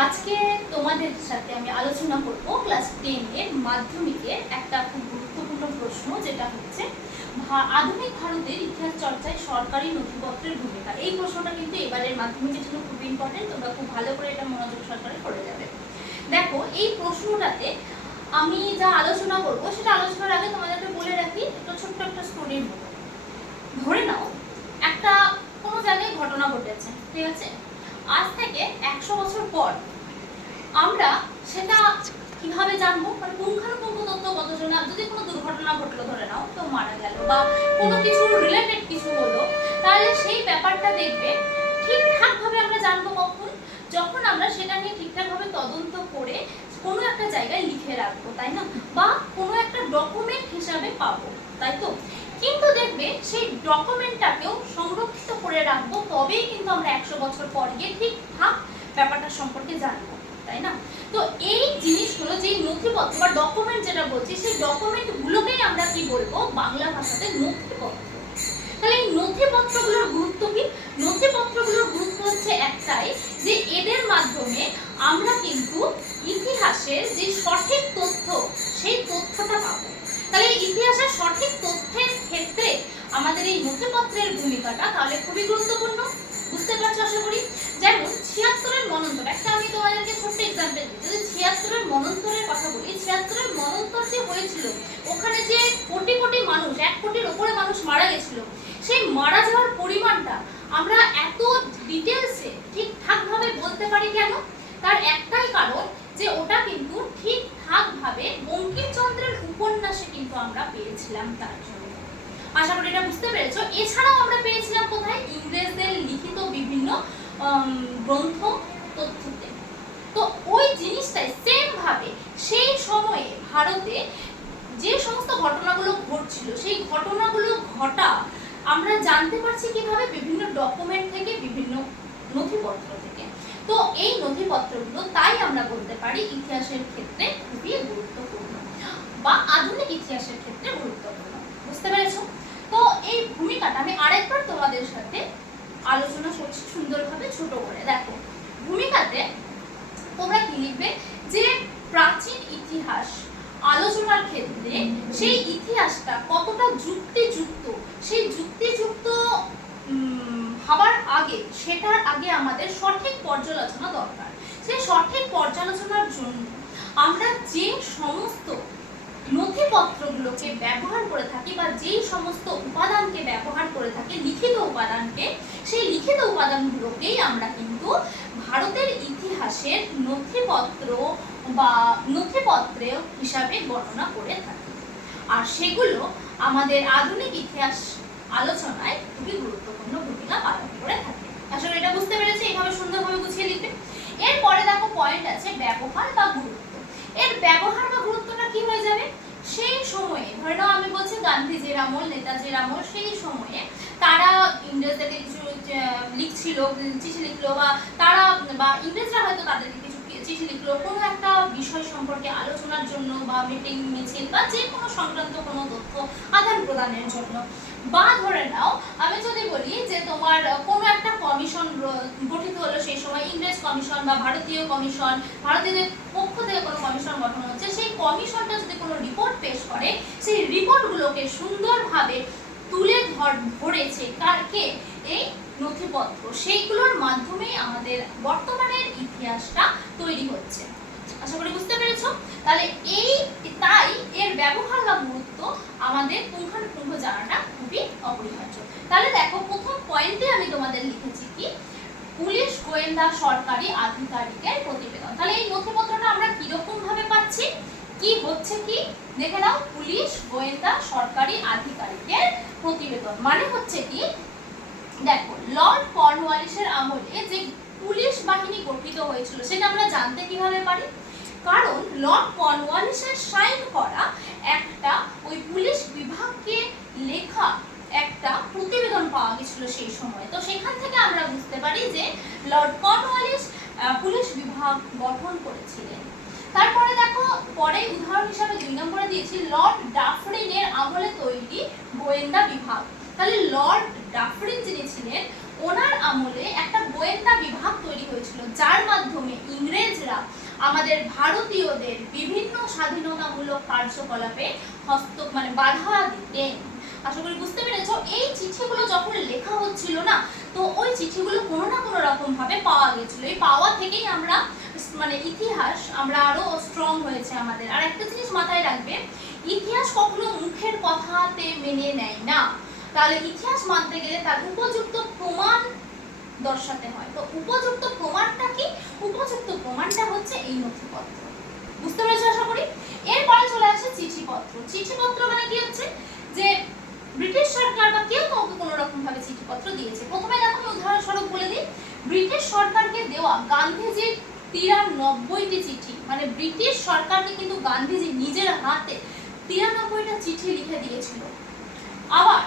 আজকে তোমাদের সাথে আমি আলোচনা করব ক্লাস 10 এর মাধ্যমিকের একটা খুব গুরুত্বপূর্ণ প্রশ্ন, যেটা হচ্ছে আধুনিক ভারতের ইতিহাস চর্চায় সরকারি নথিপত্রের ভূমিকা। এই প্রশ্নটা কিন্তু এবারের মাধ্যমিকের জন্য খুব ইম্পর্টেন্ট, তোমরা খুব ভালো করে এটা মনোযোগ সহকারে করে যাবে। দেখো, এই প্রশ্নটাতে আমি যা আলোচনা করব সেটা আলোচনার আগে তোমাদেরকে বলে রাখি একটা ছোট্ট একটা স্টোরির মতো। ধরে নাও একটা কোনো জায়গায় ঘটনা ঘটেছে, ঠিক আছে? আজ থেকে 100 বছর পর আমরা সেটা কিভাবে জানবো? মানে পুঙ্খানুপুঙ্খ তথ্য কতজনা, যদি কোনো দুর্ঘটনা ঘটলো, ধরে নাও কেউ মারা গেল বা কোনো কিছু রিলেটেড কিছু হলো, তাহলে সেই ব্যাপারটা দেখবে ঠিকঠাকভাবে আমরা জানবো কখন? যখন আমরা সেটা নিয়ে ঠিকঠাকভাবে তদন্ত করে কোনো একটা জায়গায় লিখে রাখবো, তাই না? বা কোনো একটা ডকুমেন্ট হিসাবে পাবো, তাই তো? কিন্তু দেখবে সেই ডকুমেন্টটাকেও সংরক্ষিত করে রাখবো, তবেই কিন্তু আমরা 100 বছর পর গিয়ে ঠিকঠাক ব্যাপারটা সম্পর্কে জানবো, তাই না? তো এই জিনিসগুলো, যে নথিপত্র বা ডকুমেন্ট যেটা বলছি, সেই ডকুমেন্টগুলোকেই আমরা কি বলবো বাংলা ভাষাতে? নথিপত্র। তাহলে এই নথিপত্রগুলোর গুরুত্ব কি? নথিপত্রগুলোর গুরুত্ব হচ্ছে একটাই, যে এদের মাধ্যমে আমরা কিন্তু ইতিহাসের যে সঠিক তথ্য, সেই তথ্যটা পাবো। তাহলে ইতিহাসের সঠিক তথ্যের ক্ষেত্রে আমাদের এই নথিপত্রের ভূমিকাটা তাহলে খুবই গুরুত্বপূর্ণ। বুঝতে পারছো আশা করি? যেমন 76-এর মন্বন্তর, একটা আমি তোমাদেরকে ছোট্ট এক্সাম্পল দিই। যদি 76-এর মন্বন্তরের কথা বলি, 76-এর মন্বন্তর যে হয়েছিল, ওখানে যে কোটি কোটি মানুষ, 1 কোটির উপরে মানুষ মারা গেছিল, সেই মারা যাওয়ার পরিমাণটা আমরা এত ডিটেলসে ঠিকঠাকভাবে বলতে পারি কেন? তার একটাই কারণ, যে ওটা কিন্তু ঠিকঠাকভাবে বঙ্কিমচন্দ্রের উপন্যাসে কিন্তু আমরা পেয়েছিলাম, তার জন্য। আশা করি এটা বুঝতে পেরেছো। এছাড়াও আমরা পেয়েছিলাম কোথায়? ইংরেজদের লিখিত বিভিন্ন গ্রন্থ, তথ্যতে। তো ওই জিনিসটাই সেম ভাবে সেই সময়ে ভারতে যে সমস্ত ঘটনাগুলো ঘটছিল, সেই ঘটনাগুলো ঘটা আমরা জানতে পারছি কিভাবে? বিভিন্ন ডকুমেন্ট থেকে, বিভিন্ন নথিপত্র থেকে। তো এই নথিপত্রগুলো তাই আমরা বলতে পারি ইতিহাসের ক্ষেত্রে খুবই গুরুত্বপূর্ণ, বা আধুনিক ইতিহাসের ক্ষেত্রে গুরুত্বপূর্ণ। বুঝতে পেরেছো? তো এই ভূমিকাটা আমি আরেকবার তোমাদের সাথে আলোচনা করছি সুন্দরভাবে, ছোট করে। দেখো, ভূমিকাতে তোমরা কি লিখবে? যে প্রাচীন ইতিহাস আলোচনার ক্ষেত্রে সেই ইতিহাসটা কতটা যুক্তিযুক্ত, সেই যুক্তিযুক্ত ভাবার আগে, সেটার আগে আমাদের সঠিক পর্যালোচনা দরকার। সেই সঠিক পর্যালোচনার জন্য আমরা যে সমস্ত নথিপত্রগুলোকে ব্যবহার করে থাকি, বা যেই সমস্ত উপাদানকে ব্যবহার করে থাকি, লিখিত উপাদানকে, সেই লিখিত উপাদানগুলোকেই আমরা কিন্তু ভারতের ইতিহাসের নথিপত্র বা নথিপত্র হিসাবে গণনা করে থাকি। আর সেগুলো আমাদের আধুনিক ইতিহাস আলোচনায় খুবই গুরুত্বপূর্ণ ভূমিকা পালন করে থাকে। আসলে এটা বুঝতে পেরেছি? এইভাবে সুন্দরভাবে গুছিয়ে লিখবে। এরপরে দেখো পয়েন্ট আছে ব্যবহার বা গুরুত্ব। এর ব্যবহার বা গুরুত্বটা কি হয়ে যাবে? সেই সময়ে, ধরে নাও আমি বলছি গান্ধীজির আমল, নেতাজির আমল, সেই সময়ে তারা ইংরেজদেরকে কিছু লিখছিল, চিঠি লিখলো, বা তারা বা ইংরেজরা হয়তো তাদেরকে কিছু চিঠি লিখলো কোনো একটা বিষয় সম্পর্কে আলোচনার জন্য, বা মিটিং, মিছিল, বা যে কোনো সংক্রান্ত কোনো তথ্য আদান প্রদানের জন্য। বা ধরে নাও আমি যদি বলি যে তোমার কোনো একটা কমিশন গঠিত হলো, সেই সময় ইংরেজ কমিশন বা ভারতীয় কমিশন, ভারতীয়দের পক্ষ থেকে কোনো কমিশন গঠন হচ্ছে, সেই কমিশনটা যদি কোনো রিপোর্ট পেশ করে, সেই রিপোর্টগুলোকে সুন্দরভাবে তুলে ধরেছে কারকে? এই নথিপত্র। সেইগুলোর মাধ্যমেই আমাদের বর্তমানের ইতিহাসটা তৈরি হচ্ছে। আশা করি বুঝতে পেরেছো? তাহলে তাই এর ব্যবহার বা গুরুত্ব আমাদের পুঙ্খানুপুঙ্খ জানাটা খুবই অপরিহার্য। তাহলে দেখো, প্রথম পয়েন্টে আমি তোমাদের লিখেছি কি? পুলিশ, গোয়েন্দা, সরকারি আধিকারিকের প্রতিবেদন। তাহলে এই নথিপত্রটা আমরা কিরকম ভাবে পাচ্ছি? কি হচ্ছে কি দেখে নাও। পুলিশ, গোয়েন্দা, সরকারি আধিকারিকের প্রতিবেদন মানে হচ্ছে কি? দেখো, লর্ড কর্নওয়ালিসের আমলে যে পুলিশ বাহিনী গঠিত হয়েছিল, সেটা আমরা জানতে কিভাবে পারি? কারণ লর্ড কর্নওয়ালিসের সাইন করা একটা ওই পুলিশ বিভাগকে লেখা একটা প্রতিবেদন পাওয়া গেছিল সেই সময়। তো সেখান থেকে আমরা বুঝতে পারি যে লর্ড কর্নওয়ালিস পুলিশ বিভাগ গঠন করেছিলেন। তারপরে দেখো, পরে উদাহরণ হিসাবে 2 নম্বরে দিয়েছি লর্ড ডাফরিনের আমলে তৈরি গোয়েন্দা বিভাগ। তাহলে লর্ড ডাফরিন যিনি ছিলেন, ওনার আমলে একটা গোয়েন্দা বিভাগ তৈরি হয়েছিল, যার মাধ্যমে ইংরেজরা আমাদের ভারতীয়দের বিভিন্ন স্বাধীনতামূলক কার্যকলাপে মানে বাধা দিতেন। আশা করি বুঝতে পেরেছো। এই চিঠিগুলো যখন লেখা হচ্ছিল না, তো ওই চিঠিগুলো কোনো না কোনো রকম ভাবে পাওয়া গেছিল। এই পাওয়া থেকেই আমরা মানে ইতিহাস আমরা আরো স্ট্রং হয়েছে আমাদের। আর একটা জিনিস মাথায় রাখবে, ইতিহাস কখনো মুখের কথাতে মেনে নেয় না। তাহলে ইতিহাস মানতে গেলে তার উপযুক্ত প্রমাণ দর্শাতে হয়। তো উপযুক্ত প্রমাণটা কি? উপযুক্ত প্রমাণটা হচ্ছে এই নথিপত্র। বুঝতে পেরেছো আশা করি। এরপরে চলে আসে চিঠিপত্র। চিঠিপত্র মানে কি হচ্ছে যে ব্রিটিশ সরকার বা কেউ কাউকে কোনো রকম ভাবে চিঠিপত্র দিয়েছে। প্রথমে দেখো আমি উদাহরণস্বরূপ বলে দিই, ব্রিটিশ সরকারকে দেওয়া গান্ধীজির 93টি চিঠি, মানে ব্রিটিশ সরকারকে কিন্তু গান্ধীজি নিজের হাতে 93টা চিঠি লিখে দিয়েছিল। আবার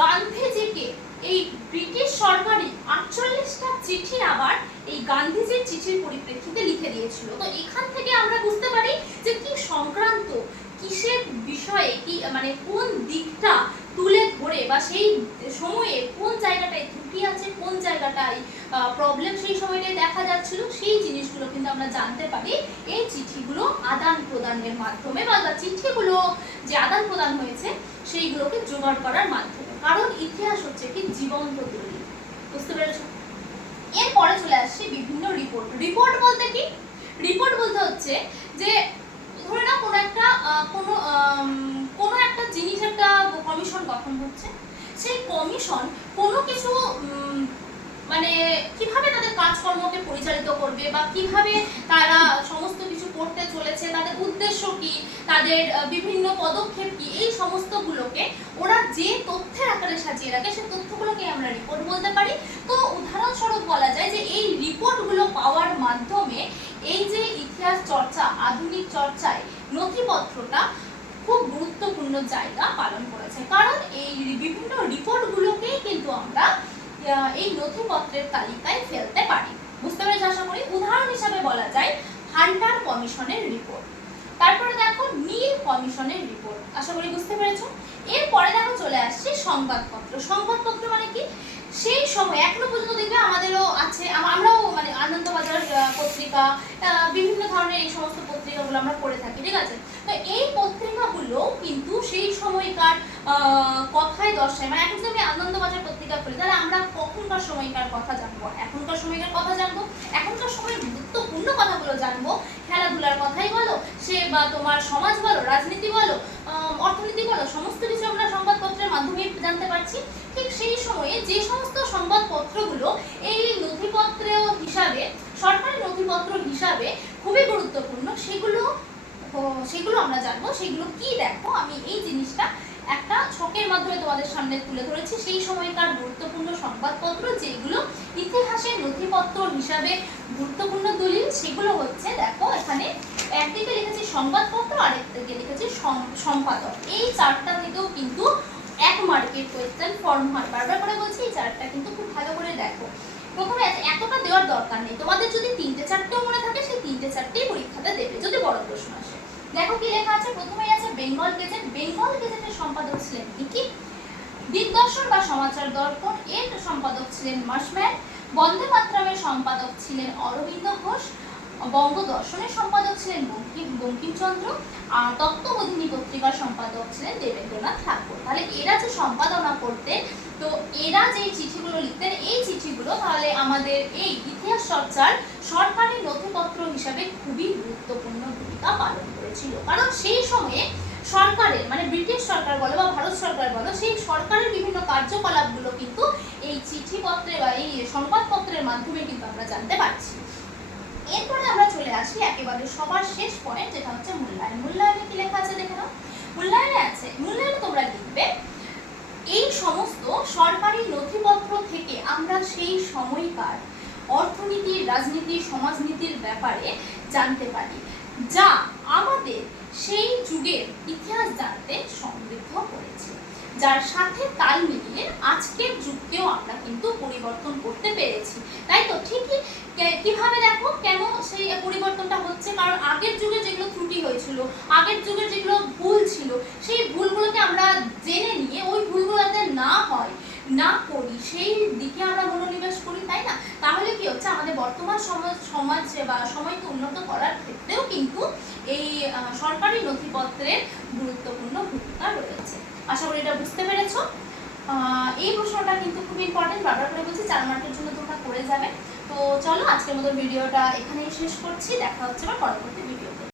গান্ধীজিকে এই ব্রিটিশ সরকারই 48টা চিঠি আবার এই গান্ধীজির চিঠির পরিপ্রেক্ষিতে লিখে দিয়েছিল। তো এখান থেকে আমরা বুঝতে পারি যে কি সংক্রান্ত, কিসের বিষয়ে, কি মানে কোন দিকটা তুলে ধরে বা সেই সময়ে কোন জায়গাটায় ত্রুটি আছে, কোন জায়গাটায় প্রবলেম সেই সময়টায় দেখা যাচ্ছিল, সেই জিনিসগুলো কিন্তু আমরা জানতে পারি এই চিঠিগুলো আদান প্রদানের মাধ্যমে, বা চিঠিগুলো যে আদান প্রদান হয়েছে সেইগুলোকে জোগাড় করার মাধ্যমে। কারণ ইতিহাস হচ্ছে কি জীবন্ত দলিল। বুঝতে পেরেছো। এরপরে চলে আসছে বিভিন্ন রিপোর্ট। রিপোর্ট বলতে কি? রিপোর্ট বলতে হচ্ছে যে ধরে নাও কোনো একটা জিনিস, একটা কমিশন গঠন হচ্ছে, সেই কমিশন কোনো কিছু মানে কিভাবে তাদের কাজকর্মকে পরিচালিত করবে বা কিভাবে তারা সমস্ত কিছু করতে চলেছে, তাদের উদ্দেশ্য কি, তাদের বিভিন্ন পদক্ষেপ কি, এই সমস্তগুলোকে ওরা যে তথ্যের আকারে সাজিয়ে রাখে সেই তথ্যগুলোকে আমরা রিপোর্ট বলতে পারি। তো উদাহরণস্বরূপ বলা যায় যে এই রিপোর্টগুলো পাওয়ার মাধ্যমে এই যে ইতিহাস চর্চা, আধুনিক চর্চায় নথিপত্রটা খুব গুরুত্বপূর্ণ জায়গা পালন করেছে। কারণ এই বিভিন্ন রিপোর্টগুলোকেই কিন্তু আমরা এই নথিপত্রের তালিকায় ফেলতে পারি। বুঝতে পেরেছ আশা করি। উদাহরণ হিসাবে বলা যায় হান্টার কমিশনের রিপোর্ট, তারপরে দেখো নীল কমিশনের রিপোর্ট। আশা করি বুঝতে পেরেছো। এরপরে দেখো চলে আসছে সংবাদপত্র। সংবাদপত্র মানে কি? সেই সময় এখনো পর্যন্ত দেখবে আমাদেরও আছে, আমরাও মানে আনন্দবাজার পত্রিকা, বিভিন্ন ধরনের এই সমস্ত পত্রিকাগুলো আমরা পড়ে থাকি, ঠিক আছে। তো এই পত্রিকাগুলো কিন্তু সেই সময়কার কথায় দর্শায়। মানে এখন যদি আমি আনন্দবাজার পত্রিকা খুলি, তাহলে আমরা কখনকার সময়কার কথা জানবো, এখনকার সময়কার কথা জানবো, এখনকার সময়ের গুরুত্বপূর্ণ কথাগুলো জানবো। খেলাধুলার কথাই বলো, সে বা তোমার সমাজ বলো, রাজনীতি বলো, অর্থনীতি বলো, সমস্ত কিছু আমরা সংবাদপত্রের মাধ্যমে জানতে পারছি। ঠিক সেই সময়ে যে সমস্ত সংবাদপত্রগুলো এই নথিপত্র হিসাবে, সরকারি নথিপত্র হিসাবে খুবই গুরুত্বপূর্ণ, সেগুলো আমরা জানবো। সেগুলো কি? দেখো আমি এই জিনিসটা একটা ছকের মাধ্যমে তোমাদের সামনে তুলে ধরেছি। সেই সময়কার গুরুত্বপূর্ণ সংবাদপত্র যেগুলো ইতিহাসের নথিপত্র হিসাবে গুরুত্বপূর্ণ দলিল, সেগুলো হচ্ছে দেখো এখানে একদিকে লিখেছি সংবাদপত্র, আরেকদিকে লিখেছি সম্পাদক। এই চারটা থেকেও কিন্তু 1 মার্কের কোয়েশ্চেন ফর্ম হয়। বারবার করে বলছি এই চারটা কিন্তু খুব ভালো করে দেখো। প্রথমে এতটা দেওয়ার দরকার নেই, তোমাদের যদি 3টে 4টেও মনে থাকে সেই 3টে 4টেই পরীক্ষাতে দেবে যদি বড় প্রশ্ন আসে। দেখো কি লেখা আছে। প্রথমেই আছে বেঙ্গল গেজেট। বেঙ্গল গেজেটের সম্পাদক ছিলেন কি? দিগদর্শন বা সমাচার দর্পণ, এর সম্পাদক ছিলেন মার্শম্যান। বন্দে মাতরমের সম্পাদক ছিলেন অরবিন্দ ঘোষ। বঙ্গদর্শনের সম্পাদক ছিলেন বঙ্কিমচন্দ্র। আর তত্ত্ববোধিনী পত্রিকার সম্পাদক ছিলেন দেবেন্দ্রনাথ ঠাকুর। তাহলে এরা যে সম্পাদনা করতেন, তো এরা যে চিঠিগুলো লিখতেন, এই চিঠিগুলো তাহলে আমাদের এই ইতিহাস চর্চার সরকারি নথিপত্র হিসাবে খুবই গুরুত্বপূর্ণ ভূমিকা পালন করেছিল। কারণ সেই সময়ে সরকারের, মানে ব্রিটিশ সরকার বলো বা ভারত সরকার বলো, সেই সরকারের বিভিন্ন কার্যকলাপগুলো কিন্তু এই চিঠিপত্রে বা এই সংবাদপত্রের মাধ্যমে কিন্তু আমরা জানতে পারছি। এরপরে আমরা চলে আসি একেবারে সবার শেষ পয়েন্ট, যেটা হচ্ছে মূল্যায়ন। মূল্যায়নে কি লেখা আছে দেখে নাও। মূল্যায়নে আছে, মূল্যায়নে তোমরা লিখবে এই সমস্ত সরকারি নথিপত্র থেকে আমরা সেই সময়কার অর্থনীতি, রাজনীতি, সমাজনীতির ব্যাপারে জানতে পারি, যা আমাদের সেই যুগের ইতিহাস জানতে সমৃদ্ধ করেছে, যার সাথে তাল মিলিয়ে আজকের যুগকেও আমরা কিন্তু পরিবর্তন করতে পেরেছি। তাই তো? ঠিকই কিভাবে দেখো কেন সেই পরিবর্তনটা হচ্ছে? কারণ আগের যুগে যেগুলো ত্রুটি হয়েছিল, আগের যুগের যেগুলো ভুল ছিল, সেই ভুলগুলোকে আমরা জেনে নিয়ে ওই ভুলগুলো যাতে না হয়, না করি, সেই দিকে আমরা মনোনিবেশ করি, তাই না? তাহলে কি হচ্ছে, আমাদের বর্তমান সমাজ বা সময়কে উন্নত করার ক্ষেত্রেও কিন্তু এই সরকারি নথিপত্রের গুরুত্বপূর্ণ ভূমিকা রয়েছে। আশা করি এটা বুঝতে পেরেছো। এই প্রশ্নটা কিন্তু খুব ইম্পর্টেন্ট, বারবার করে বলছি, 4 মার্কের জন্য তোমরা করে যাবে। তো চলো আজকের মতো ভিডিওটা এখানেই শেষ করছি, দেখা হচ্ছে আবার পরবর্তী ভিডিওতে।